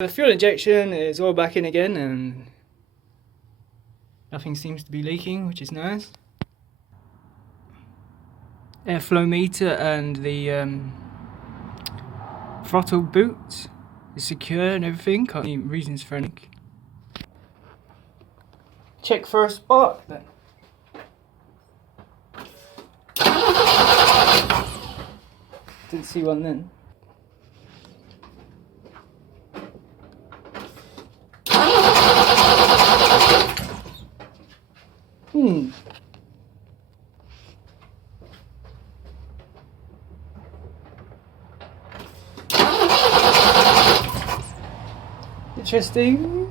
The fuel injection is all back in again and nothing seems to be leaking, which is nice. Airflow meter and the throttle boot is secure and everything. Can't any reasons for anything. Check for a spark then. Didn't see one then. Interesting.